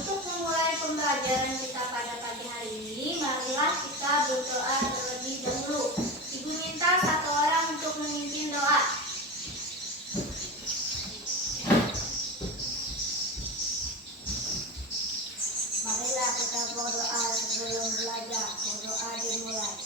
untuk memulai pembelajaran kita pada pagi hari ini, marilah kita berdoa terlebih dahulu. Ibu minta satu orang untuk memimpin doa. Marilah kita berdoa sebelum belajar. Berdoa dimulai.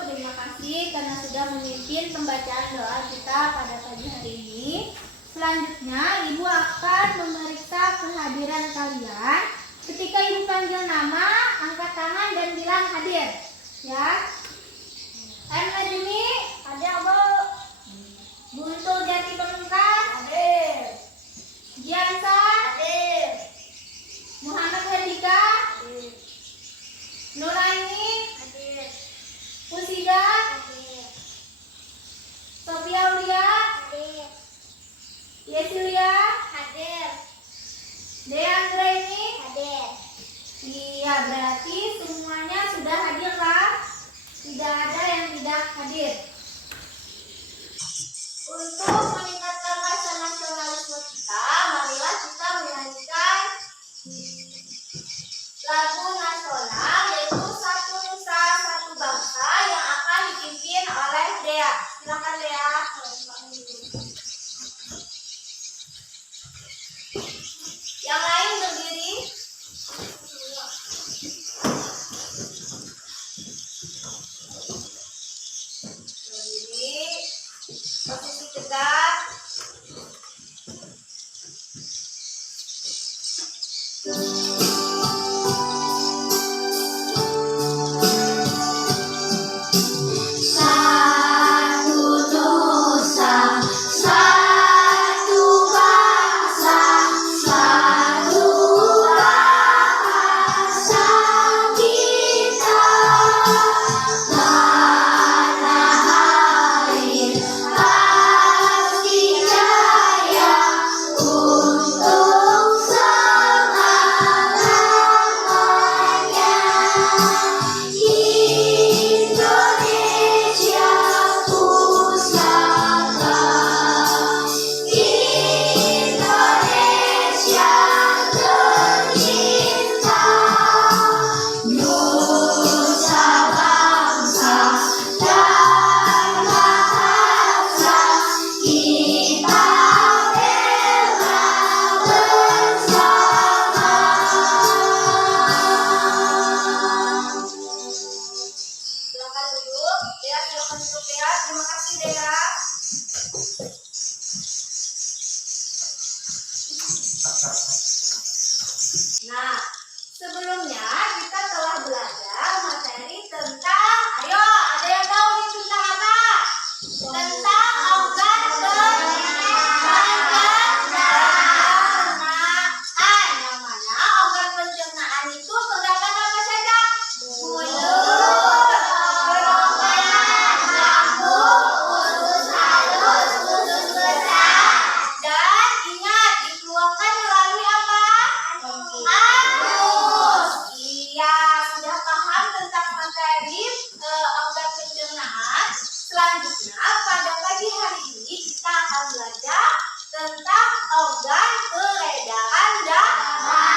Terima kasih karena sudah memimpin pembacaan doa kita pada pagi hari ini. Selanjutnya, Ibu akan memeriksa kehadiran kalian. Ketika Ibu panggil nama, angkat tangan dan bilang hadir. Ya. Juni, hadir, Bu. Guntur Jati Pemungkas, hadir. Jiansa, hadir. Muhammad Handika, hadir. Nuraini, hadir. Pusida, hadir. Sophia Aulia, hadir. Yesilia, hadir. Deanggraini, hadir. Iya, berarti semuanya sudah hadir lah. Tidak ada yang tidak hadir. Untuk meningkatkan rasa nasionalisme kita, marilah kita menyanyikan lagu nasional, yaitu Satu Nusa Satu Bangsa, yang akan dipimpin oleh Dea. Silakan Dea. Yang lain berdiri. Berdiri. Posisi tegak. Terima kasih Dea. Nah, sebelumnya kita telah belajar materi tentang, ayo ada yang tahu nih tentang apa? Tentang organ pencernaan. Yang mana organ pencernaan itu terdapat apa saja? Mulut, dan ingat, dikeluarkan melalui apa? Anus. Iya, sudah paham tentang materi organ pencernaan. Selanjutnya, pada pagi hari ini kita akan belajar tentang organ peredaran darah.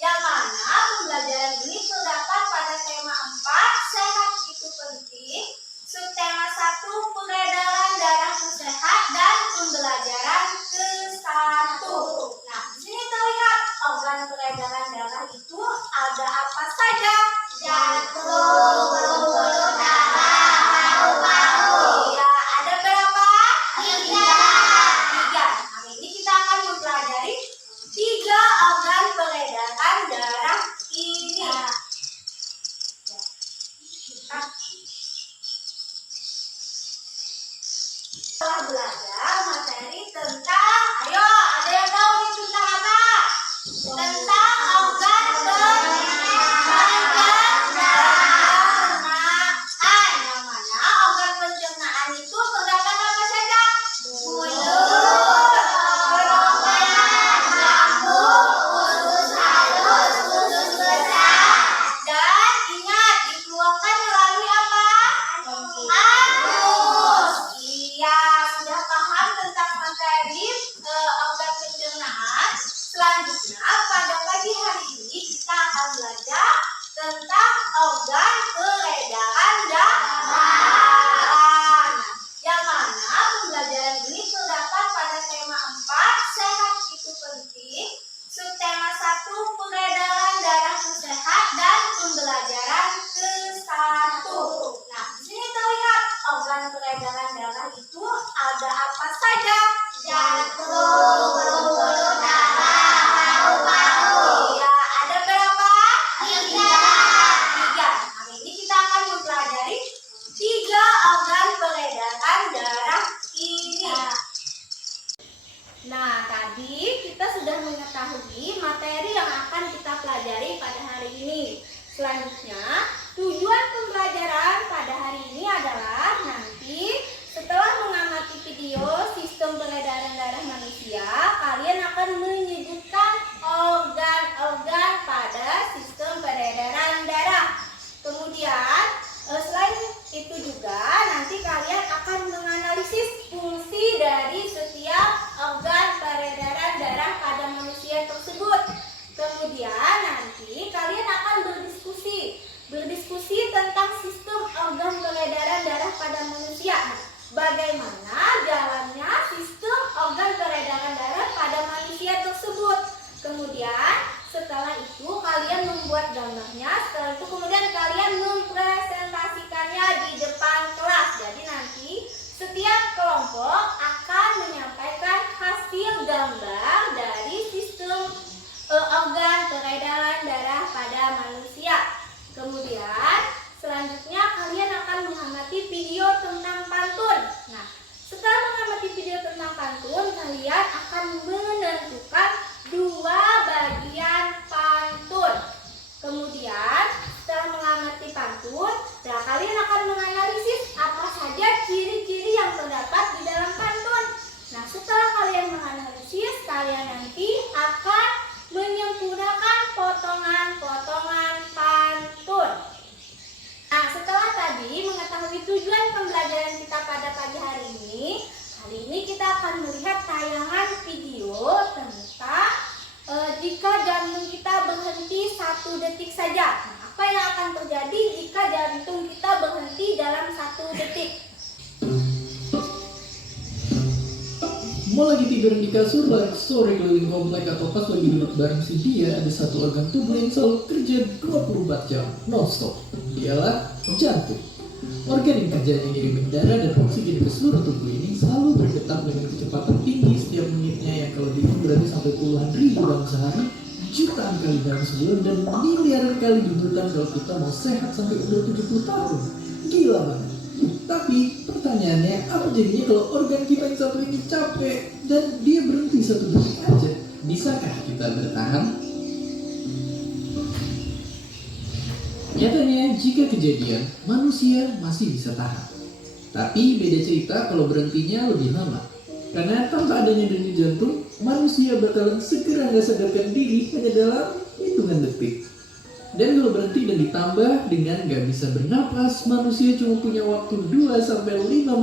Yang mana pembelajaran ini terdapat pada tema 4, sehat itu penting. Subtema 1, peredaran darah sehat, dan pembelajaran ke-1. Nah, di sini terlihat organ peredaran darah itu ada apa saja? Jantung, pembuluh darah, paru-paru. Ya, ada berapa? 3. Hari ini kita akan mempelajari 3 organ peredaran darah. pembelajaran ke-1. Nah, di sini terlihat organ peredaran darah itu ada apa saja? Jantung, pembuluh darah, paru-paru. Iya, ada berapa? 3. Hari ini kita akan mempelajari 3 organ peredaran darah ini. Nah, tadi kita sudah mengetahui materi yang akan kita pelajari pada hari ini. Selanjutnya, tujuan pembelajaran pada hari ini adalah nanti setelah mengamati video sistem peredaran darah manusia, kalian akan menyebutkan organ-organ pada sistem peredaran darah. Kemudian, selain itu juga nanti kalian akan menganalisis fungsi dari setiap organ peredaran darah pada manusia tersebut. Kemudian nanti kalian akan berdiskusi tentang sistem organ peredaran darah pada manusia. Bagaimana jalannya sistem organ peredaran darah pada manusia tersebut. Kemudian setelah itu kalian membuat gambarnya. Setelah itu kemudian kalian mempresentasikannya di depan kelas. Jadi nanti setiap kelompok akan menyampaikan hasil gambar dari sistem organ peredaran darah pada manusia. Kemudian selanjutnya kalian akan mengamati video tentang pantun. Nah, setelah mengamati video tentang pantun, kalian akan menentukan 2 bagian pantun. Kemudian setelah mengamati pantun, kalian akan menganalisis apa saja ciri-ciri yang terdapat di dalam pantun. Nah, setelah kalian menganalisis, kalian nanti akan menyempurnakan potongan-potongan pantun. Nah, setelah tadi mengetahui tujuan pembelajaran kita pada pagi hari ini kita akan melihat tayangan video tentang jika jantung kita berhenti 1 detik saja. Nah, apa yang akan terjadi jika jantung kita berhenti dalam 1 detik? Mau lagi tidur di kasur, lari sore keliling komplek, atau pas lagi duduk bareng si dia, ada satu organ tubuh yang selalu kerja 24 jam non-stop. Dialah jantung. Organ yang kerjanya ngirimin darah dan oksigen ke seluruh tubuh ini selalu berdetak dengan kecepatan tinggi setiap menitnya, yang kalau dihitung berarti sampai puluhan ribu dalam sehari, jutaan kali dalam sebulan, dan miliaran kali di bulan kalau kita mau sehat sampai umur 70 tahun. Gila banget. Tapi pertanyaannya, apa jadinya kalau organ kita yang satu ini capek dan dia berhenti 1 detik aja? Bisakah kita bertahan? Nyatanya, jika kejadian, manusia masih bisa tahan. Tapi beda cerita kalau berhentinya lebih lama. Karena tanpa adanya denyut jantung, manusia bakalan segera nggak sadarkan diri hanya dalam hitungan detik. Dan kalau berhenti dan ditambah dengan nggak bisa bernapas, manusia cuma punya waktu 2-5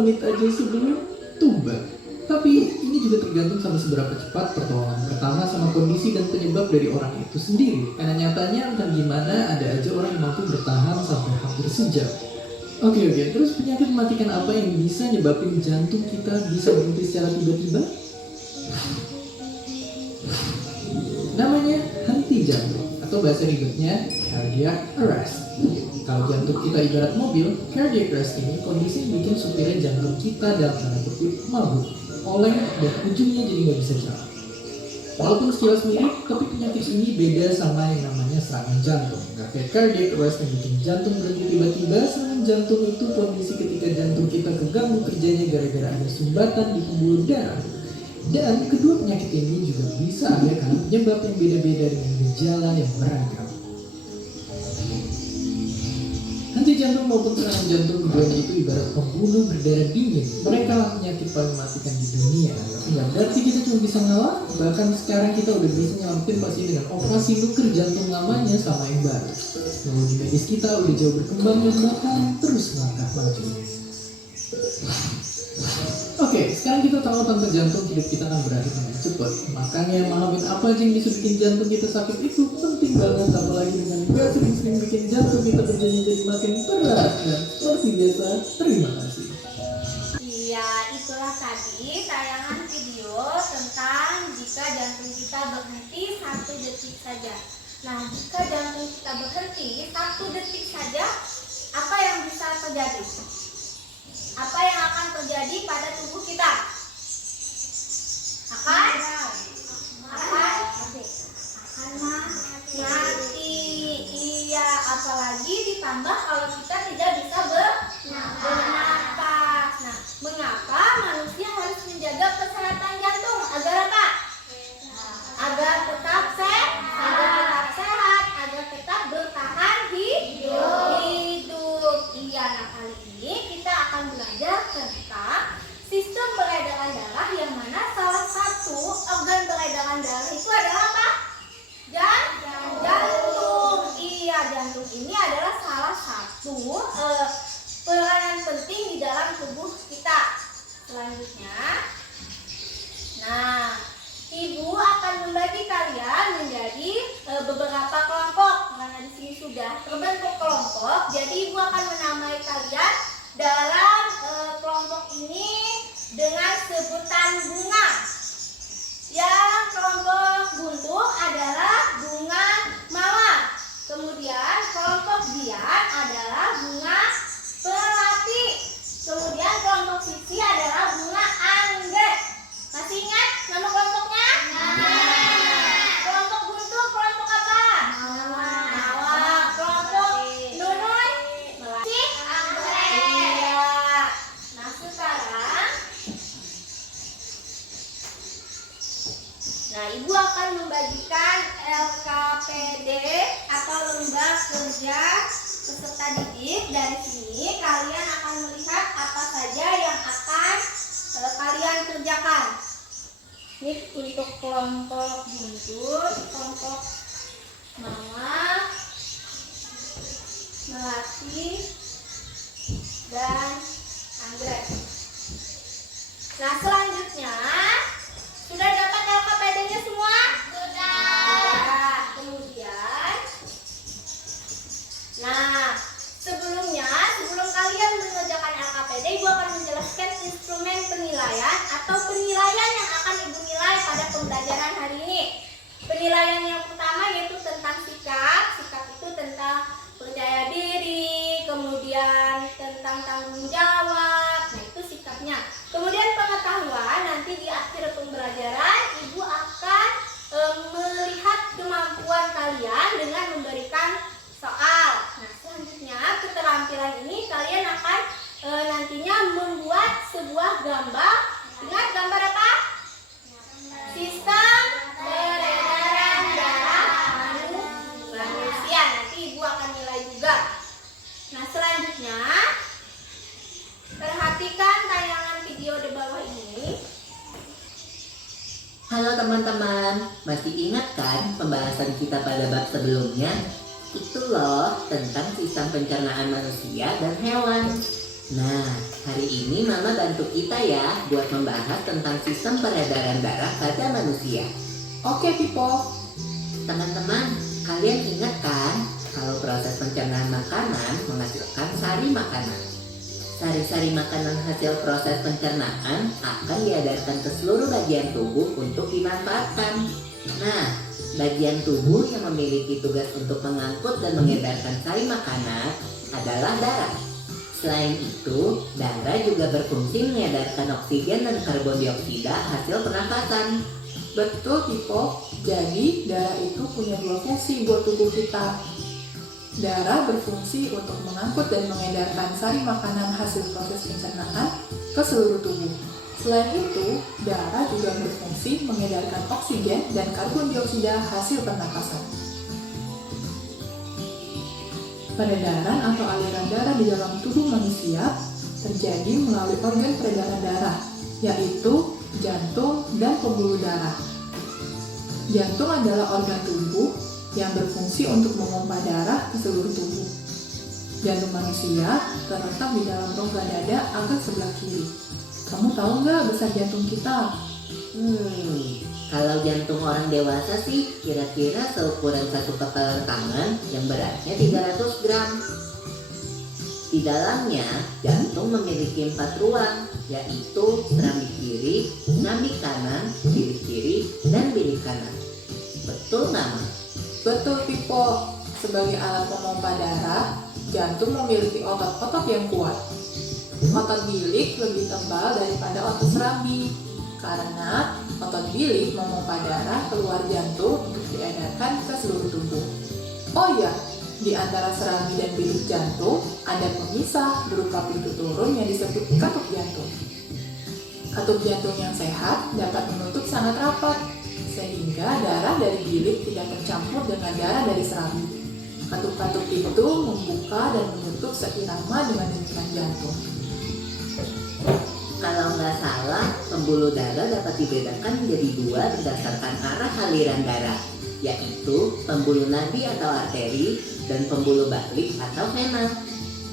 menit aja sebelum tumbang. Tapi ini juga tergantung sama seberapa cepat pertolongan pertama sama kondisi dan penyebab dari orang itu sendiri. Karena nyatanya entah gimana ada aja orang yang mampu bertahan sampai hampir sejam. Oke, terus penyakit mematikan apa yang bisa nyebabin jantung kita bisa berhenti secara tiba-tiba? Namanya henti jantung, atau bahasa ribetnya cardiac arrest. Kalau jantung kita ibarat mobil, cardiac arrest ini kondisi yang bikin supirnya jantung kita dalam tanda kutip mabuk, oleng, dan ujungnya jadi nggak bisa jalan. Walaupun sekilas mirip, tapi penyakit ini beda sama yang namanya serangan jantung. Nggak kayak cardiac arrest yang bikin jantung berhenti tiba-tiba. Serangan jantung itu kondisi ketika jantung kita keganggu kerjanya gara-gara ada sumbatan di pembuluh darah. Dan kedua penyakit ini juga bisa ada karena penyebab yang beda-beda dengan gejala yang beragam. Henti jantung maupun serangan jantung keduanya itu ibarat pembunuh berdarah dingin. Mereka lah penyakit paling mematikan di dunia. Nggak berarti kita cuma bisa ngalah, bahkan sekarang kita udah bisa nyelamatin pasien dengan operasi nuker jantung lamanya sama yang baru. Teknologi medis kita udah jauh berkembang dan bahkan terus melangkah maju. Oke, sekarang kita tahu tanpa jantung hidup kita akan berakhir dengan cepat. Makanya mahamin apa aja yang bisa bikin jantung kita sakit itu penting banget, apalagi dengan gak sering-sering bikin jantung kita kerjanya jadi makin berat. Dan seperti biasa, terima kasih. Iya, itulah tadi tayangan video tentang jika jantung kita berhenti 1 detik saja. Nah, jika jantung kita berhenti 1 detik saja, apa yang bisa terjadi? Apa yang akan terjadi pada tubuh kita? Akan mati. Iya, apalagi ditambah kalau kita tidak bisa bernapas. Nah, mengapa manusia harus menjaga kesehatan jantung? Agar apa? Agar tetap sehat, agar tetap bertahan hidup. Iya, nah kali ini kita akan belajar tentang sistem peredaran darah, yang mana salah satu organ peredaran darah itu adalah apa? Jantung. Iya, jantung ini adalah salah satu peranan penting di dalam tubuh kita. Selanjutnya, nah, Ibu akan membagi kalian menjadi beberapa kelompok. Karena di sini sudah terbentuk kelompok, jadi Ibu akan menamai kalian dalam kelompok ini dengan sebutan bunga. Yang kelompok buntung adalah bunga mawar. Kemudian kelompok biar adalah bunga pelati. Kemudian kelompok sisi adalah bunga anggrek. Masih ingat nama kelompoknya? Kelompok buntung kelompok apa? Mawar. Kelompok nunun? Melati? Anggrek. Iya. Nah, sekarang Ibu akan membagikan LKPD atau lembar kerja peserta didik. Dari sini kalian akan melihat apa saja yang akan kalian kerjakan. Ini untuk kelompok buntut, kelompok mawar, melati, dan anggrek. Nah, selanjutnya sudah dapat LKPD-nya semua? Sudah. Kemudian, nah, sebelum kalian mengerjakan LKPD, Ibu akan menjelaskan instrumen penilaian atau penilaian yang akan Ibu nilai pada pembelajaran hari ini. Penilaian yang pertama yaitu tentang sikap. Sikap itu tentang percaya diri, kemudian tentang tanggung jawab. Nah, itu sikapnya. Kemudian pengetahuan, nanti di akhir pembelajaran Ibu akan melihat kemampuan kalian dengan memberikan soal. Nah, selanjutnya keterampilan ini kalian akan nantinya membuat sebuah gambar. Ingat gambar apa? Sistem peredaran darah manusia. Nanti Ibu akan nilai juga. Nah, selanjutnya perhatikan tayangan video di bawah ini. Halo teman-teman, masih ingat kan pembahasan kita pada bab sebelumnya? Itu loh tentang sistem pencernaan manusia dan hewan. Nah, hari ini Mama bantu kita ya buat membahas tentang sistem peredaran darah pada manusia. Oke, Pipo. Teman-teman, kalian ingat kan kalau proses pencernaan makanan menghasilkan sari makanan? Sari-sari makanan hasil proses pencernaan akan diedarkan ke seluruh bagian tubuh untuk dimanfaatkan. Nah, bagian tubuh yang memiliki tugas untuk mengangkut dan mengedarkan sari makanan adalah darah. Selain itu, darah juga berfungsi mengedarkan oksigen dan karbon dioksida hasil pernafasan. Betul, Pipo. Jadi, darah itu punya 2 fungsi buat tubuh kita. Darah berfungsi untuk mengangkut dan mengedarkan sari makanan hasil proses pencernaan ke seluruh tubuh. Selain itu, darah juga berfungsi mengedarkan oksigen dan karbon dioksida hasil pernapasan. Peredaran atau aliran darah di dalam tubuh manusia terjadi melalui organ peredaran darah, yaitu jantung dan pembuluh darah. Jantung adalah organ tubuh yang berfungsi untuk memompa darah ke seluruh tubuh. Jantung manusia terletak di dalam rongga dada agak sebelah kiri. Kamu tahu nggak besar jantung kita? Kalau jantung orang dewasa sih kira-kira seukuran satu kepalan tangan yang beratnya 300 gram. Di dalamnya, jantung memiliki 4 ruang, yaitu serambi kiri, serambi kanan, bilik kiri, dan bilik kanan. Betul nggak, Ma? Betul, Pipo. Sebagai alat pemompa darah, jantung memiliki otot-otot yang kuat. Otot bilik lebih tebal daripada otot serambi, karena otot bilik memompa darah keluar jantung untuk diedarkan ke seluruh tubuh. Oh iya, di antara serambi dan bilik jantung ada pemisah berupa pintu turun yang disebut katup jantung. Katup jantung yang sehat dapat menutup sangat rapat, sehingga darah dari bilik tidak tercampur dengan darah dari serambi. Katup-katup itu membuka dan menutup seirama dengan denyutan jantung. Kalau nggak salah, pembuluh darah dapat dibedakan menjadi dua berdasarkan arah aliran darah, yaitu pembuluh nadi atau arteri dan pembuluh balik atau vena.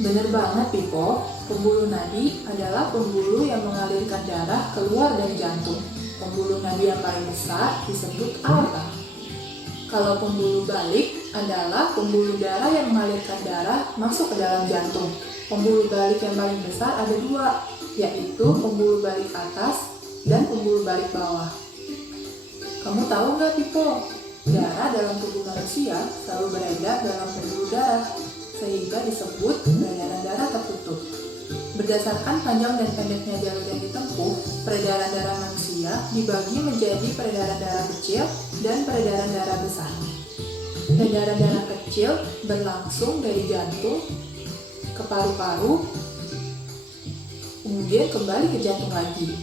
Bener banget, Pipo. Pembuluh nadi adalah pembuluh yang mengalirkan darah keluar dari jantung. Pembuluh nadi yang paling besar disebut aorta. Kalau pembuluh balik adalah pembuluh darah yang mengalirkan darah masuk ke dalam jantung. Pembuluh balik yang paling besar ada dua, yaitu pembuluh balik atas dan pembuluh balik bawah. Kamu tahu nggak, Pipo? Darah dalam tubuh manusia selalu beredar dalam pembuluh darah, sehingga disebut peredaran darah tertutup. Berdasarkan panjang dan pendeknya jalur yang ditempuh, peredaran darah manusia dibagi menjadi peredaran darah kecil dan peredaran darah besar. Peredaran darah kecil berlangsung dari jantung ke paru-paru, kemudian kembali ke jantung lagi.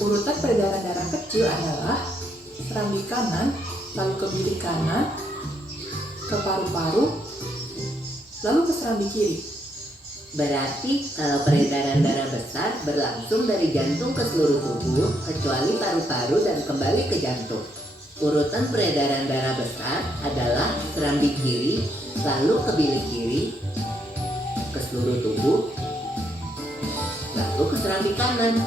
Urutan peredaran darah kecil adalah serambi kanan, lalu ke bilik kanan, ke paru-paru, lalu ke serambi kiri. Berarti kalau peredaran darah besar berlangsung dari jantung ke seluruh tubuh, kecuali paru-paru dan kembali ke jantung. Urutan peredaran darah besar adalah serambi kiri, lalu ke bilik kiri, ke seluruh tubuh, lalu ke serambi kanan.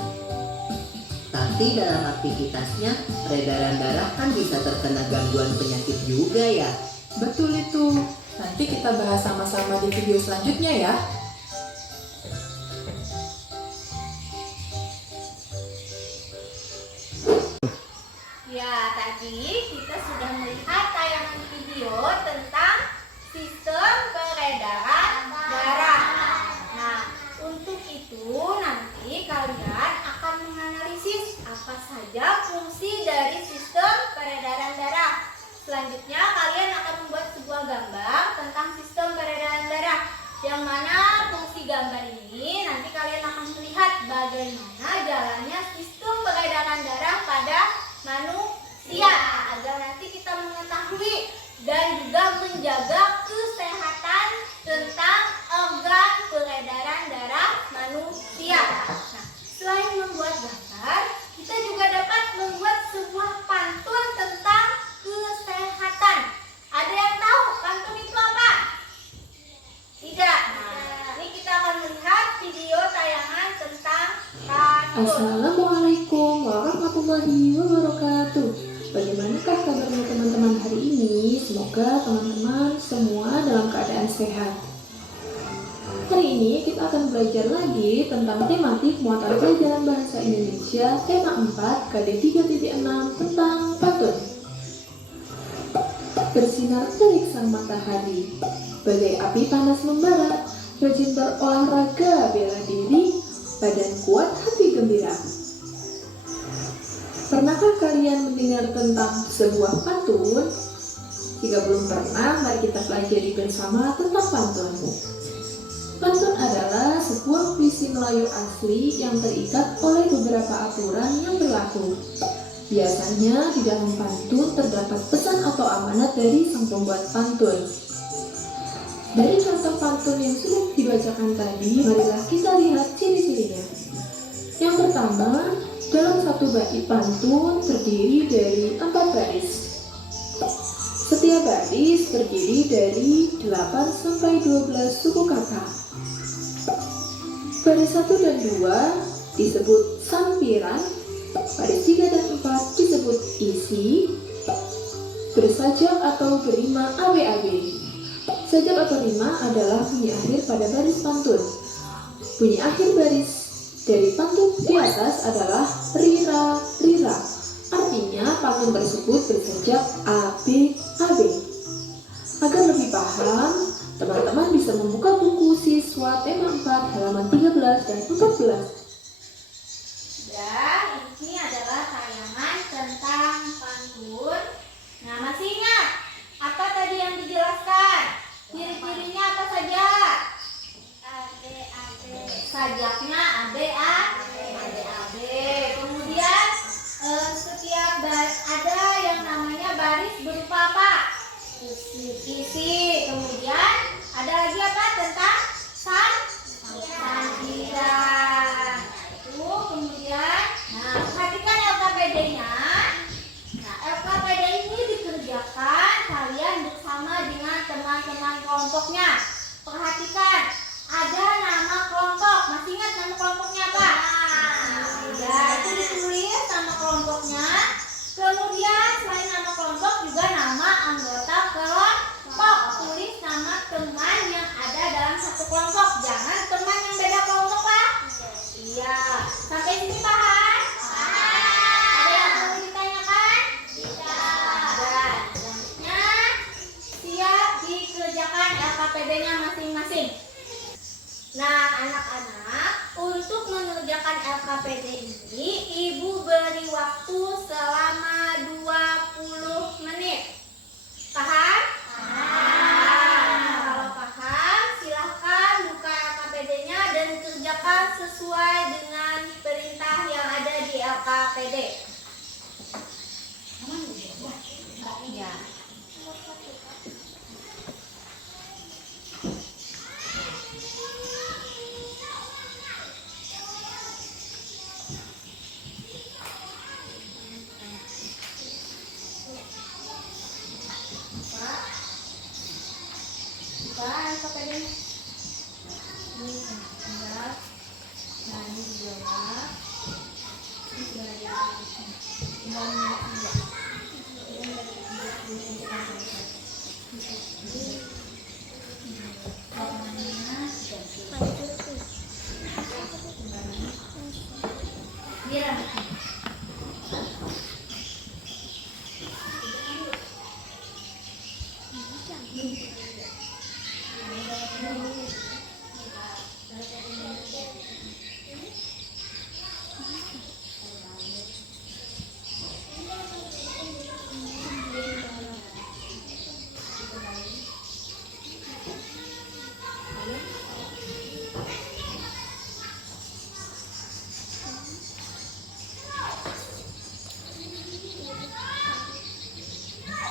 Tapi dalam aktivitasnya, peredaran darah kan bisa terkena gangguan penyakit juga ya. Betul itu. Nanti kita bahas sama-sama di video selanjutnya ya. Ya, tadi kita sudah melihat tayangan video tentang sistem peredaran darah. Nah, untuk itu nanti kalian akan menganalisis apa saja fungsi dari sistem peredaran darah. Selanjutnya kalian akan membuat sebuah gambar tentang sistem peredaran darah, yang mana fungsi gambar ini nanti kalian akan melihat bagaimana jalannya sistem peredaran darah pada manusia, agar nanti kita mengetahui dan juga menjaga kesehatan tentang organ peredaran darah manusia. Nah, selain membuat gambar, kita juga dapat membuat sebuah pantun tentang kesehatan. Ada yang tahu pantun itu apa? Tidak. Nah, ini kita akan melihat video tayangan tentang pantun. Assalamualaikum warahmatullahi wabarakatuh. Bagaimanakah kabarnya teman-teman hari ini? Semoga teman-teman semua dalam keadaan sehat. Hari ini kita akan belajar lagi tentang tematik muatan pelajaran bahasa Indonesia tema 4 KD 3.6 tentang pantun. Bersinar terik sang matahari, bagai api panas membara, rajin berolahraga bela diri, badan kuat hati gembira. Pernahkah kalian mendengar tentang sebuah pantun? Jika belum pernah, mari kita pelajari bersama tentang pantun. Pantun adalah sebuah puisi Melayu asli yang terikat oleh beberapa aturan yang berlaku. Biasanya di dalam pantun terdapat pesan atau amanat dari sang pembuat pantun. Dari contoh pantun yang sudah dibacakan tadi, marilah kita lihat ciri-cirinya. Yang pertama, dalam satu bait pantun terdiri dari 4 baris. Setiap baris terdiri dari 8 sampai 12 suku kata. Baris 1 dan 2 disebut sampiran, baris 3 dan 4 disebut isi, bersajak atau berima ABAB. Sajak atau rima adalah bunyi akhir pada baris pantun. Bunyi akhir baris dari pantun di atas adalah rira, rira. Artinya pantun tersebut bersajak ABAB. Agar lebih paham, teman-teman bisa membuka buku siswa tema 4 halaman 13 dan 14. Dan ini adalah tayangan tentang pantun. Nah, masih ingat apa tadi yang dijelaskan? Ciri-cirinya apa saja? Sajaknya AB. Kemudian setiap ada yang namanya baris berupa apa? Isi. Kemudian ada lagi apa tentang sandiran. Itu kemudian, nah perhatikan LKPD-nya. Nah, LKPD ini dikerjakan kalian bersama dengan teman-teman kelompoknya. Perhatikan, ada nama kelompok. Masih ingat nama kelompoknya apa? Ya, itu ditulis nama kelompoknya. Kemudian selain nama kelompok juga nama anggota kelompok. Tulis nama teman yang ada dalam satu kelompok. Jangan teman yang beda kelompok lah. Iya. Sampai sini paham? Ada yang perlu ditanyakan? Dan selanjutnya siap dikerjakan LKPD-nya masing-masing. Nah, anak-anak, untuk mengerjakan LKPD ini, Ibu beri waktu selama 20 menit. Paham? Kalau paham, silahkan buka LKPD-nya dan kerjakan sesuai dengan perintah yang ada di LKPD. Ya. Buka LKPD-nya. Ini enggak. Nah, ini dijawab. Ini sudah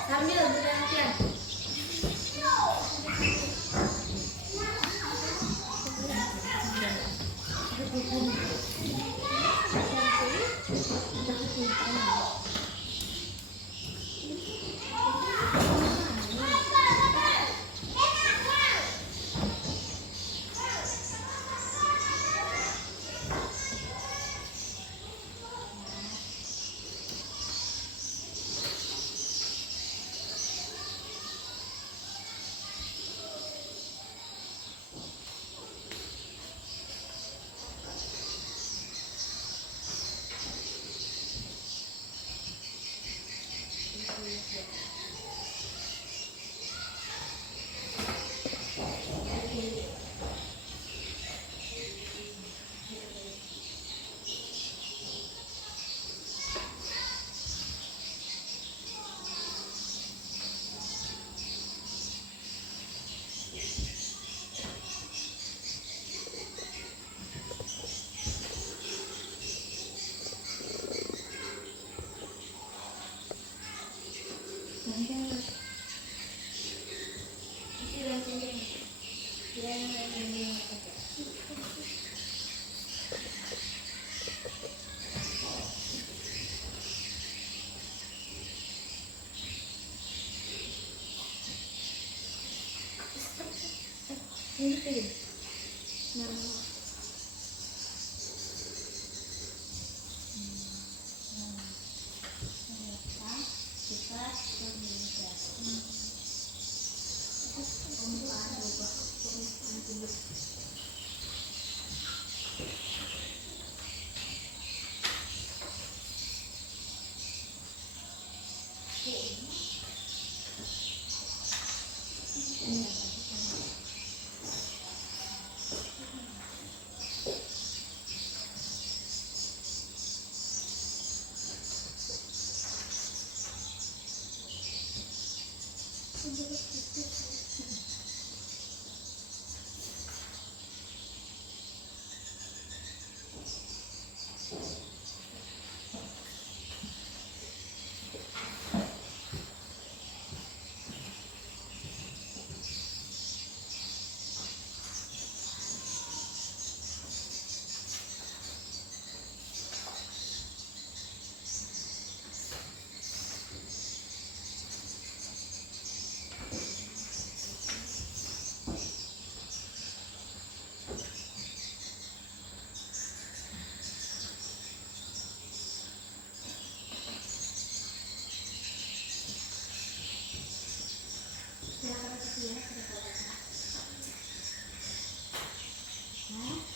sambil bergantian.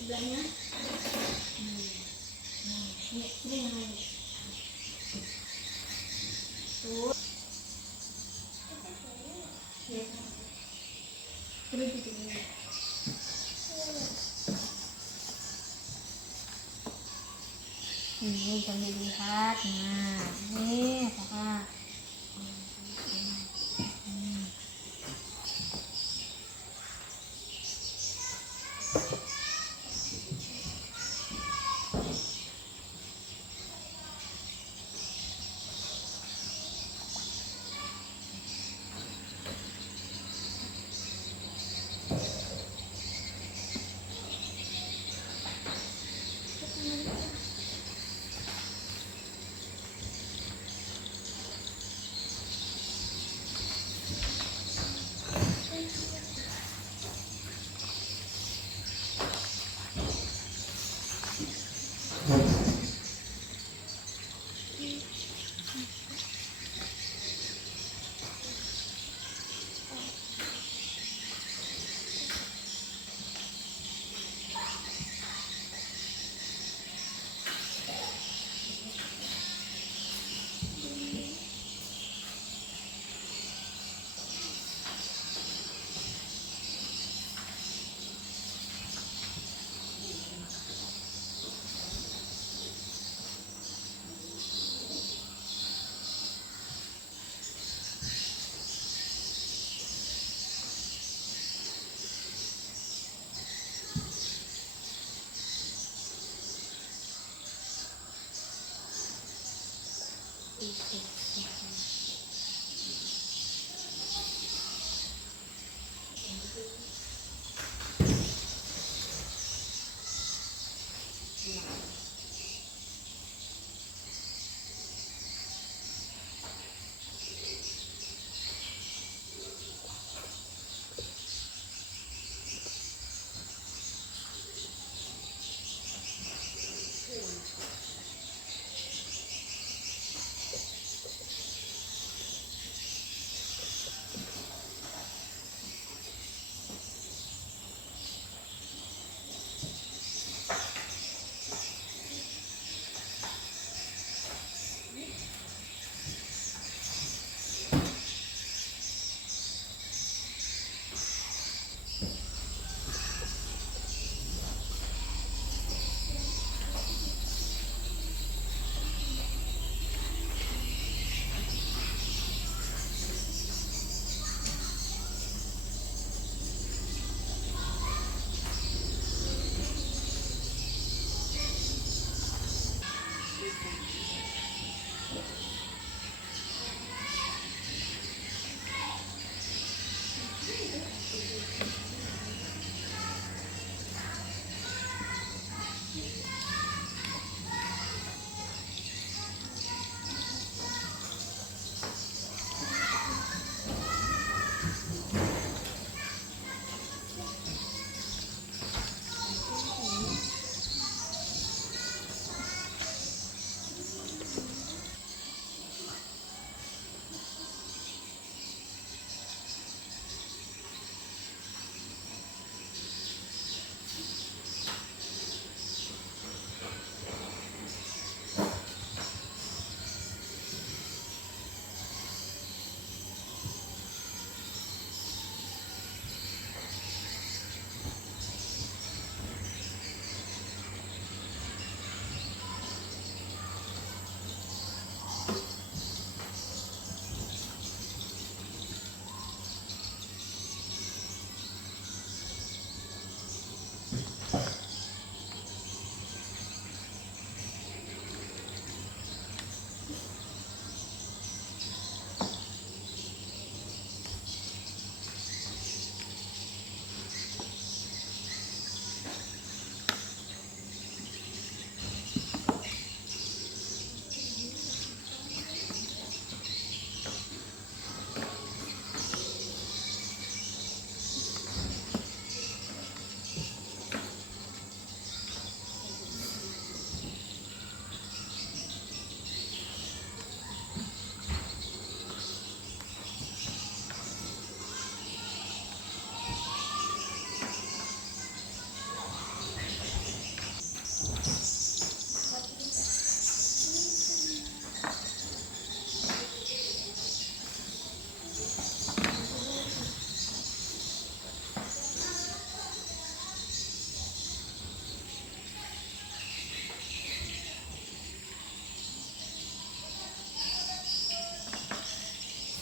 Sebelahnya. Ini yang lain. Tuh. Ya. Terus gitu. Ini jangan dilihat. Nah, ini apa?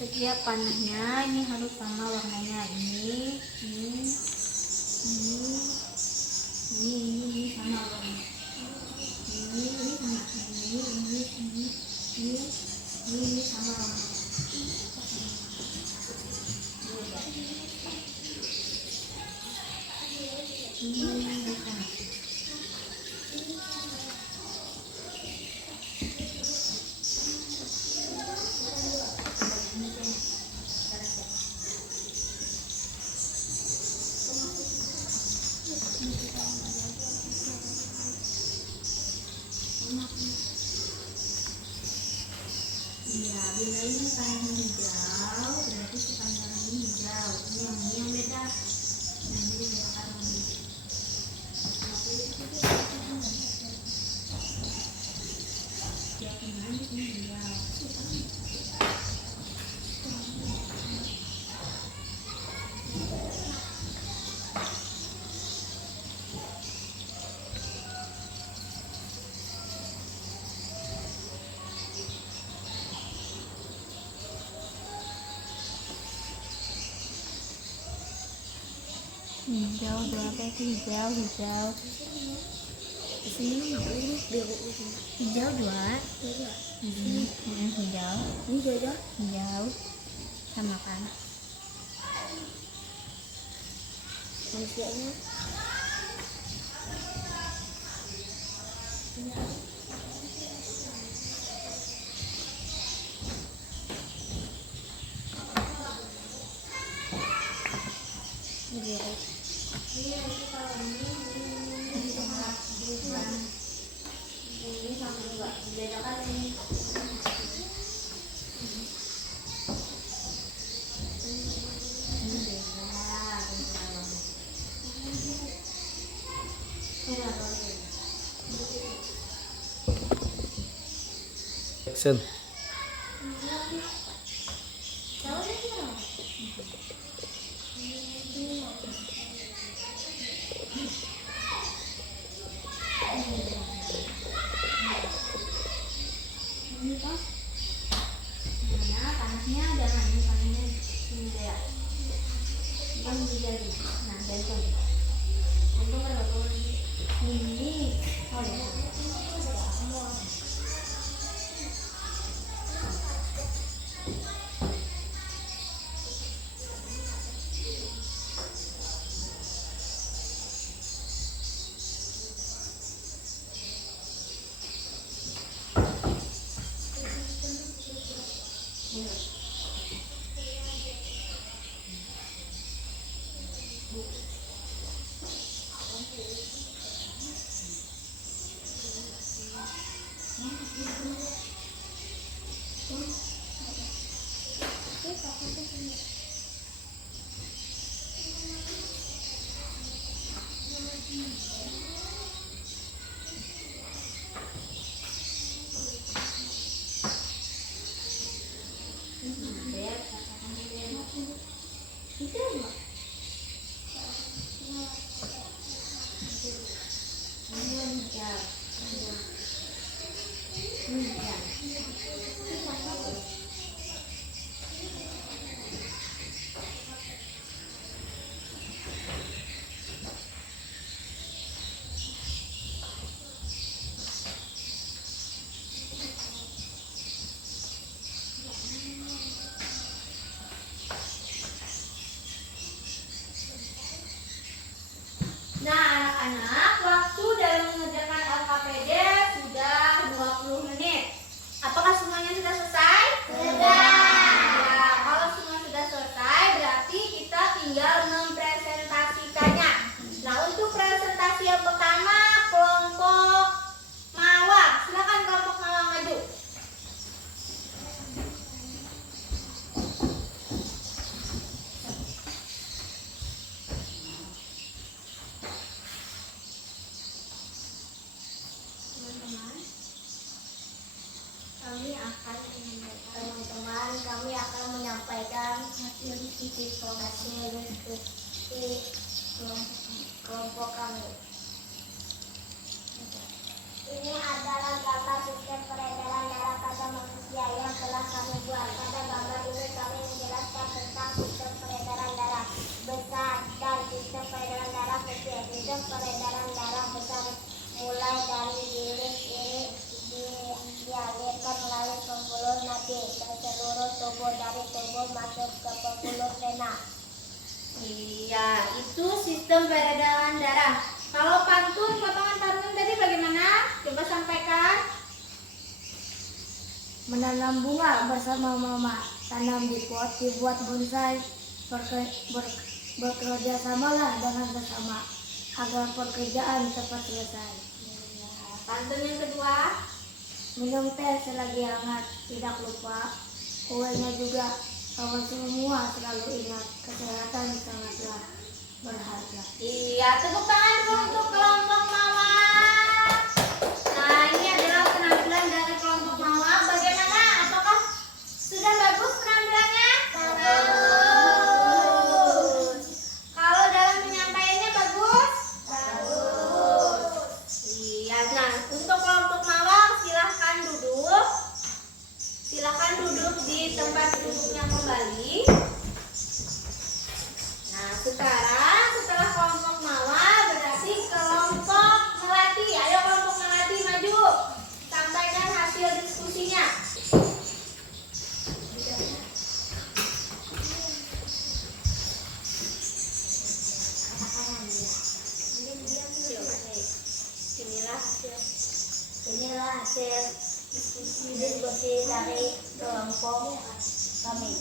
Setiap panahnya ini harus sama warnanya. Ini sama warnanya. Ini sama. Ini sama warnanya. Iya, bila ini panjang hijau, berarti sepanjang ini hijau. Ini yang beda. Nah, ini bedakan lagi. Ya, ini hijau. Hijau berapa sih? Hijau sini biru. Hijau dua. Hijau sama kan manusianya. Ini sama juga dibedakan ini. Action. Panasnya jangan ini panasnya ini ya. Kan jadi. Nah, jadi. Untung kan ini. Oh ya. Nah, anak-anak, waktu dalam mengerjakan LKPD sudah 20 menit. Apakah semuanya sudah selesai? Sudah. Nah, kalau semua sudah selesai, berarti kita tinggal mempresentasikannya. Nah, untuk presentasi yang pertama, kelompok mawar. Silakan kelompok mawar maju. Kami akan menyampaikan hasil diskusi kelompok kami. Ini adalah gambar sistem peredaran darah pada manusia yang telah kami buat. Pada gambar ini kami peredaran darah besar mulai dari bilik ini dialirkan melalui pembuluh nadi ke seluruh tubuh dari tubuh masuk ke pembuluh vena. Iya, itu sistem peredaran darah. Kalau potongan pantun tadi bagaimana? Coba sampaikan. Menanam bunga bersama mama, tanam di pot, dibuat bonsai, bekerja samalah dengan bersama agar pekerjaan cepat selesai. Pantun yang kedua. Minum teh selagi hangat, tidak lupa kuenya juga. Kawan semua selalu ingat, kesehatan sangatlah berharga. Iya, tepuk tangan dulu untuk kelompok mama. Nah, ini adalah penampilan dari kelompok mama. Bagaimana? Apakah sudah bagus penampilannya? Bagus. Kalau dalam penyampaiannya bagus? Bagus. Iya, nah untuk kelompok mama silahkan duduk. Silahkan duduk di tempat duduknya kembali. Nah, sekarang setelah kelompok mama berarti kelompok melati. Ayo kelompok melati maju. Sampaikan hasil diskusinya. Inilah hasil diskusi dari kelompok kami.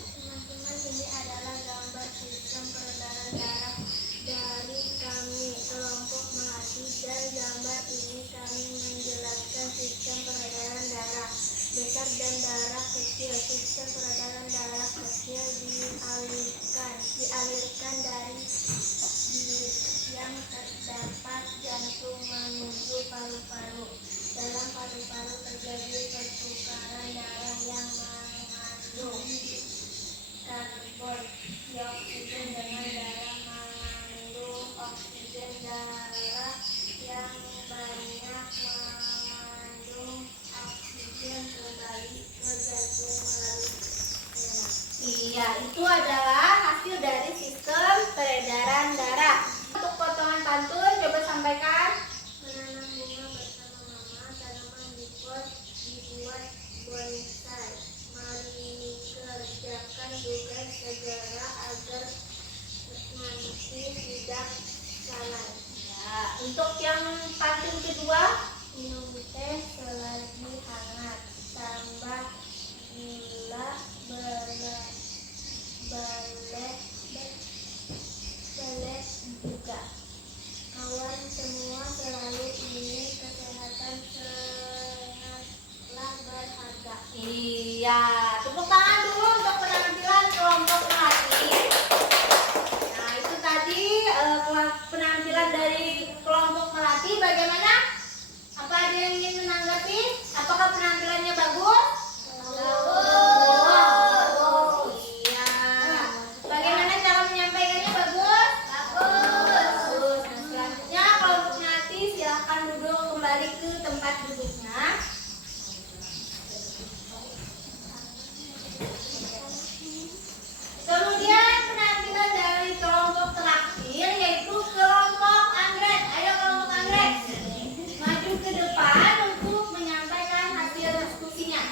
Teman-teman, ini adalah gambar sistem peredaran darah dari kami kelompok melati, dan gambar ini kami menjelaskan sistem peredaran darah besar dan darah kecil. Sistem peredaran darah kecil dialirkan dari bilik yang terdapat jantung menuju paru-paru. Dalam paru-paru terjadi pertukaran darah yang mengandung karbon dioksida dengan darah mengandung oksigen. Darah yang banyak mengandung oksigen kembali ke jantung melalui vena. Iya, itu adalah hasil dari sistem peredaran darah. Untuk potongan pantun coba sampaikan. Menanam bunga bersama mama, tanaman di pot, dibuat bonsai. Mari kerjakan tugas segera agar nanti tidak salah. Ya, untuk yang pantun kedua, minum teh selagi hangat, tambah gula belet juga. Kawan semua selalu ingin kesehatan sangatlah berharga. Iya, tepuk tangan dulu untuk penampilan kelompok melati. Nah, itu tadi penampilan dari kelompok melati. Bagaimana? Apa ada yang ingin menanggapi? Apakah penampilannya bagus? Bagus. Iya. Bagaimana cara menyampaikannya? Bagus? Bagus. Nah, selanjutnya kelompok melati silahkan duduk kembali ke tempat duduknya. Kemudian penampilan dari kelompok terakhir yaitu kelompok anggrek. Ayo kelompok anggrek, maju ke depan untuk menyampaikan hasil diskusinya.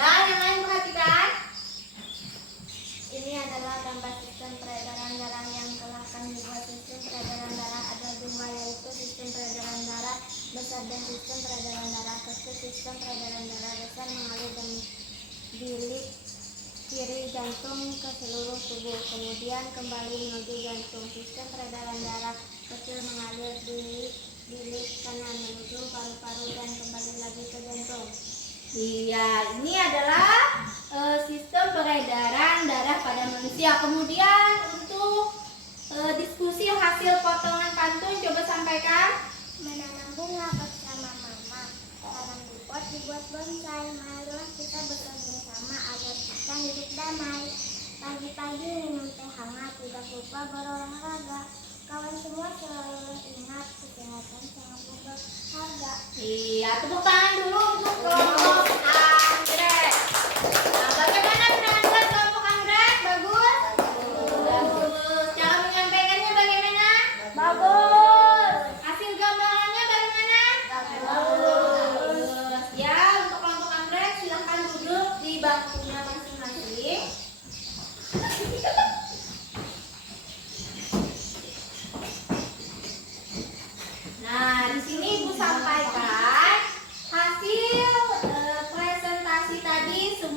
Dan yang lain perhatikan. Ini adalah gambar sistem peredaran darah yang telah kami buat. Sistem peredaran darah ada dua, yaitu sistem peredaran darah besar dan sistem peredaran darah kecil. Sistem peredaran darah besar mengalir dari bilik kiri jantung ke seluruh tubuh, kemudian kembali menuju jantung. Sistem peredaran darah kecil mengalir di bilik kanan menuju paru-paru dan kembali lagi ke jantung. Iya, ini adalah sistem peredaran darah pada manusia. Kemudian untuk diskusi hasil potongan pantun coba sampaikan. Menanam bunga bersama mama, tanam di pot, dibuat bonsai. Marilah kita bekerja sama agar kita hidup damai. Pagi-pagi minum teh hangat, tidak lupa berolahraga. Kawan semua selalu ingat, kesehatan sangat berharga. Iya, tepuk tangan dulu untuk kelompok anggrek. Nah, bagaimana penampilan kelompok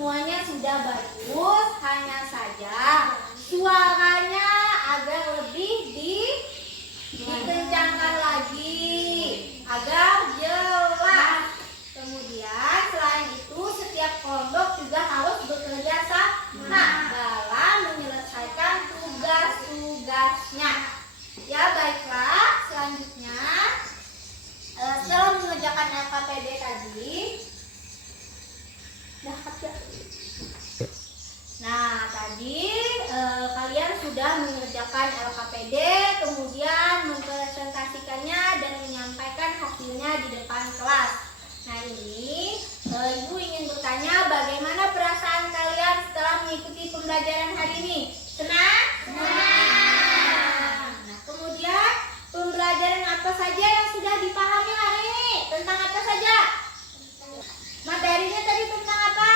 semuanya sudah bagus, hanya saja suaranya agak lebih dikencangkan lagi agar jelas. Kemudian selain itu setiap kelompok juga harus bekerja sama dalam menyelesaikan tugas-tugasnya. Ya baiklah, selanjutnya setelah mengerjakan LKPD tadi, nah tadi kalian sudah mengerjakan LKPD, kemudian mempresentasikannya dan menyampaikan hasilnya di depan kelas. Nah ini Ibu ingin bertanya, bagaimana perasaan kalian setelah mengikuti pembelajaran hari ini? Senang? Senang. Nah kemudian pembelajaran apa saja yang sudah dipahami hari ini? Tentang apa saja? Materinya tadi tentang apa?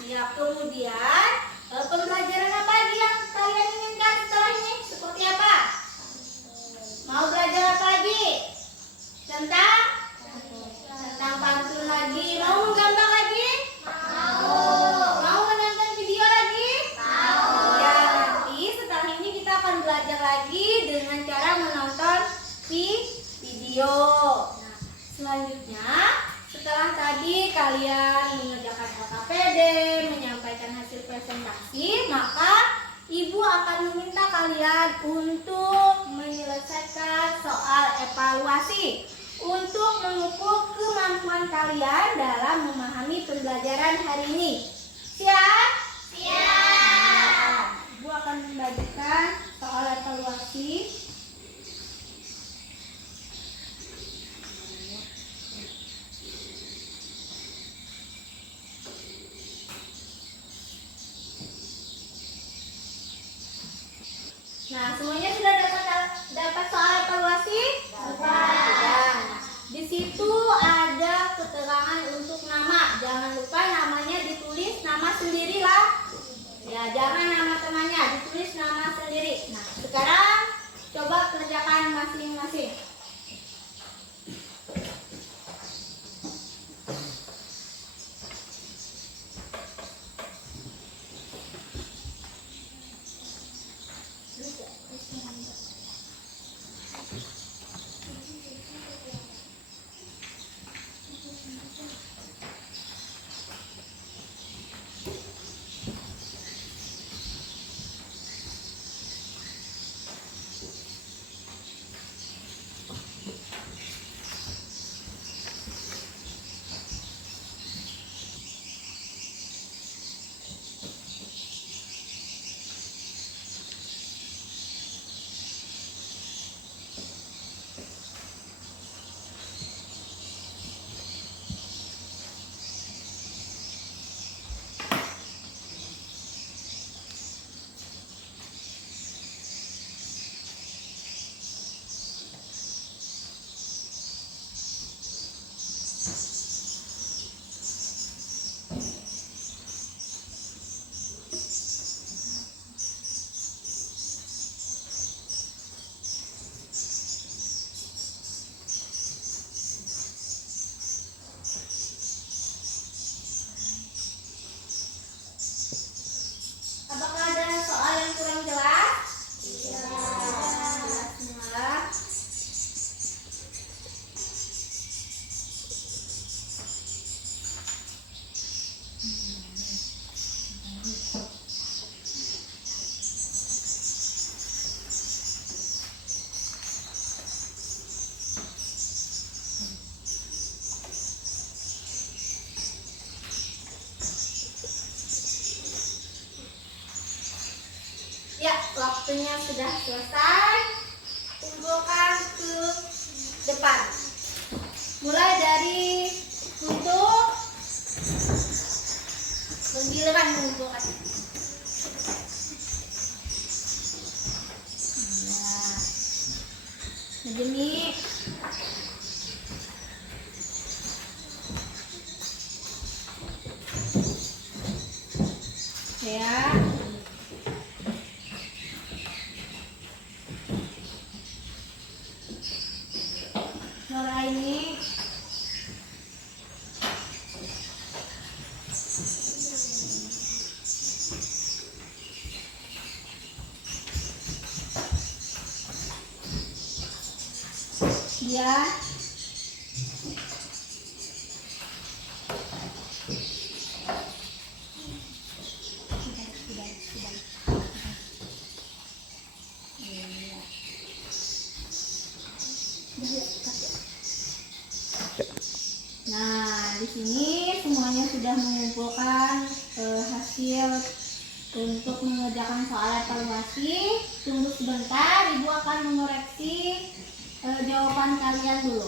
Siap. Kemudian pembelajaran apa lagi yang kalian inginkan setelah ini? Seperti apa? Mau belajar apa lagi? Tentang pantun lagi. Mau menggambar lagi? Mau menonton video lagi? Ya, nanti setelah ini kita akan belajar lagi dengan cara menonton video. Nah, selanjutnya setelah tadi kalian mengerjakan LKPD, menyampaikan hasil presentasi, maka Ibu akan meminta kalian untuk menyelesaikan soal evaluasi untuk mengukur kemampuan kalian dalam memahami pembelajaran hari ini. Siap? Siap. Ibu akan membagikan soal evaluasi. Nah, semuanya sudah dapat soal evaluasi? Sudah. Di situ ada keterangan untuk nama. Jangan lupa namanya ditulis nama sendiri lah. Ya, jangan nama temannya, ditulis nama sendiri. Nah, sekarang coba kerjakan masing-masing. Apakah ada soal yang kurang jelas? Jelas semua. Ya, waktunya sudah selesai. Kumpulkan ke depan. Mulai dari untuk bergiliran mengumpulkan. Nah, begini. Ya. Nora ini Kemudian nah, di sini semuanya sudah mengumpulkan hasil untuk mengerjakan soal evaluasi. Tunggu sebentar, Ibu akan mengoreksi jawaban kalian dulu.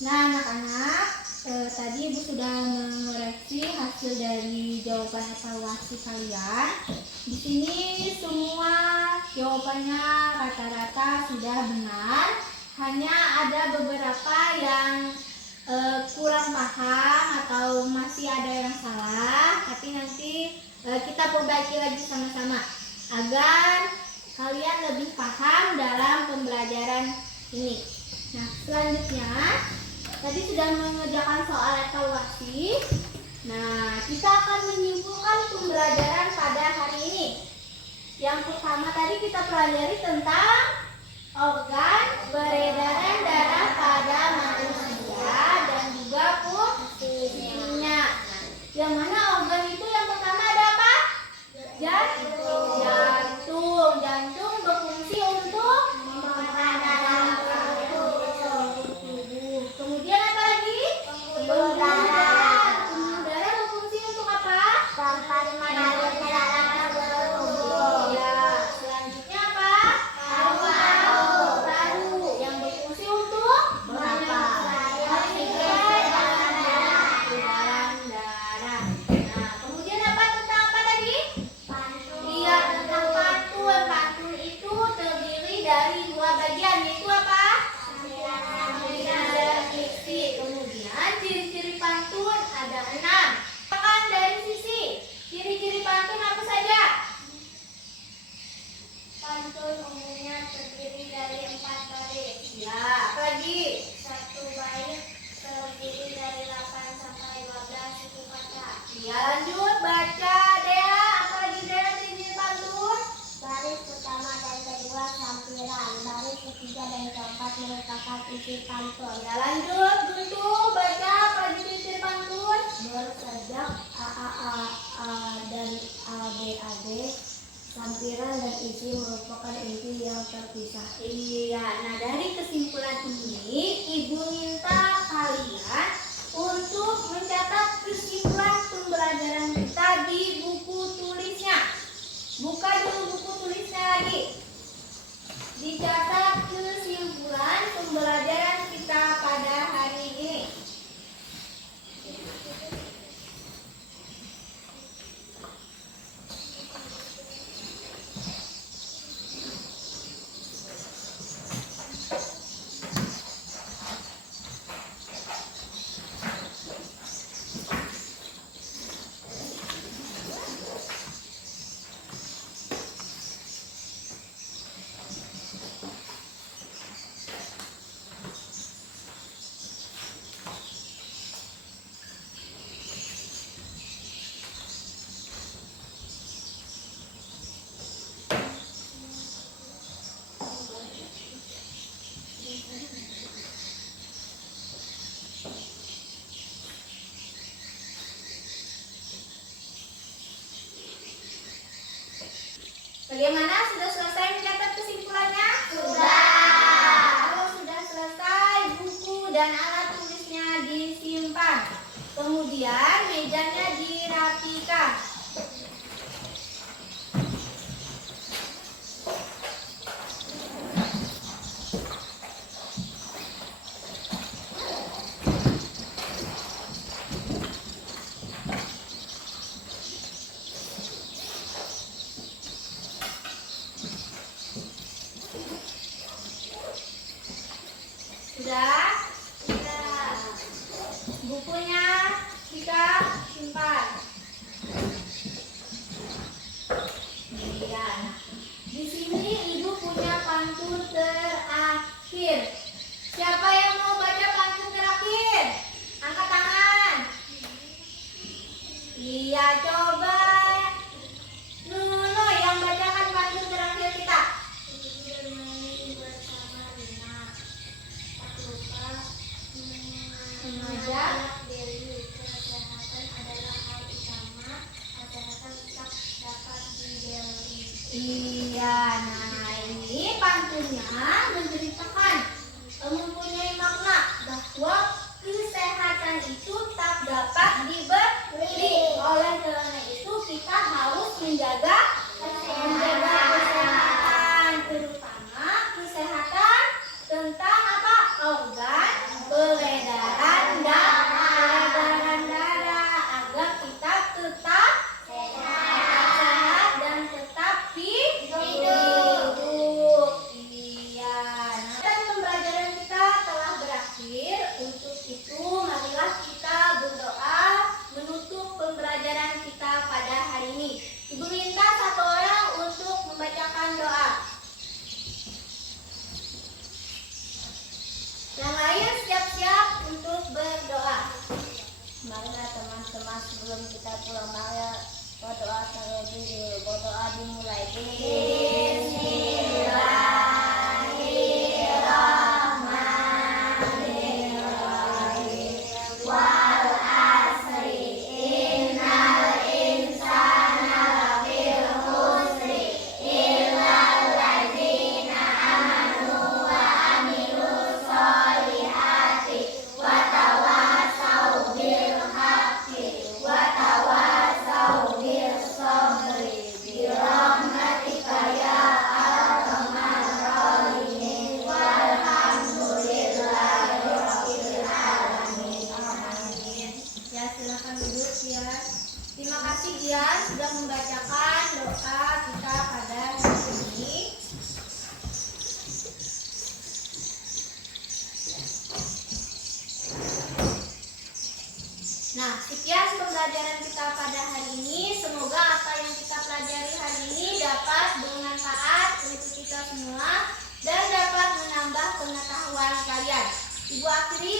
Nah, anak-anak, tadi Ibu sudah mengoreksi hasil dari jawaban evaluasi kalian. Di sini semua jawabannya rata-rata sudah benar. Hanya ada beberapa yang kurang paham atau masih ada yang salah. Tapi nanti kita perbaiki lagi sama-sama agar kalian lebih paham dalam pembelajaran ini. Nah, selanjutnya tadi sudah mengerjakan soal evaluasi. Nah, kita akan menyimpulkan pembelajaran pada hari ini. Yang pertama tadi kita pelajari tentang organ peredaran darah pada manusia dan juga fungsinya. Yang mana organ itu yang pertama ada apa? Jantung. Jantung berfungsi untuk kemudian apa lagi? Pembuluh darah. Pembuluh darah berfungsi untuk apa? Ya. Selanjutnya apa? Paru-paru yang berfungsi untuk peredaran darah. Nah, kemudian apa tentang apa tadi? Iya, tentang pantun. Pantun itu terdiri dari dua bagian, yaitu apa? Kemudian ciri-ciri pantun ada 6. Kan dari sisi ciri-ciri pantun apa saja? Pantun umumnya terdiri dari 4 baris. Ya, apa lagi? 1 bait terdiri dari 8 sampai 12 suku kata. Ya, lanjut baca Dea. Apa lagi Dea ciri-ciri pantun? Baris pertama dan kedua sampiran, baris ketiga dan keempat merupakan isi pantun. Ya, lanjut Guntur, baca apa ciri-ciri pantun? Bersejak A dan ABAB, sampiran dan isi merupakan inti yang terpisah. Iya, nah dari kesimpulan ini Ibu minta kalian untuk mencatat kesimpulan pembelajaran kita di buku tulisnya. Buka dulu buku tulisnya lagi. Dicatat kesimpulan pembelajaran kita pada hari ini. Bagaimana? Sudah selesai mencatat kesimpulannya? Kalau sudah selesai, buku dan alat tulisnya disimpan. Kemudian mejanya dirapikan. Sudah? Bukunya kita simpan. Iya. Di sini ibu punya pantun terakhir. Siapa yang mau baca pantun terakhir? Angkat tangan. Iya, coba. Nuno yang bacakan pantun terakhir kita. Remaja kesehatan adalah hal utama, kesehatan tetap dapat dibeli. Iya, nah ini pantunnya menceritakan mempunyai makna bahwa kesehatan itu tak dapat dibeli. Oleh karena itu kita harus menjaga kesehatan, terutama kesehatan tentang apa? Organ peredaran darah agar kita tetap sehat dan tetap hidup. Iya. Dan pembelajaran kita telah berakhir. Untuk itu marilah kita berdoa menutup pembelajaran kita pada hari ini. Ibu minta satu orang untuk membacakan doa. Yang lain siap-siap untuk berdoa. Marilah teman-teman sebelum kita pulang marilah berdoa terlebih dulu. Berdoa dimulai. Bismillahirrahmanirrahim. Wal asri innal insana lafil khusri illal ladzina amanu wa amilus solihati wa tawasau bil haqqi wa tawasau bis sabri birahmatika ya arhamar rahimin walhamdulillahi rabbil alamin. Amin. Ya, silakan duduk ya. Terima kasih Gian sudah membacakan doa kita pada hari ini. Nah, sekian pembelajaran kita pada hari ini. Semoga apa yang kita pelajari hari ini dapat bermanfaat untuk kita semua dan dapat menambah pengetahuan kalian. Ibu akhiri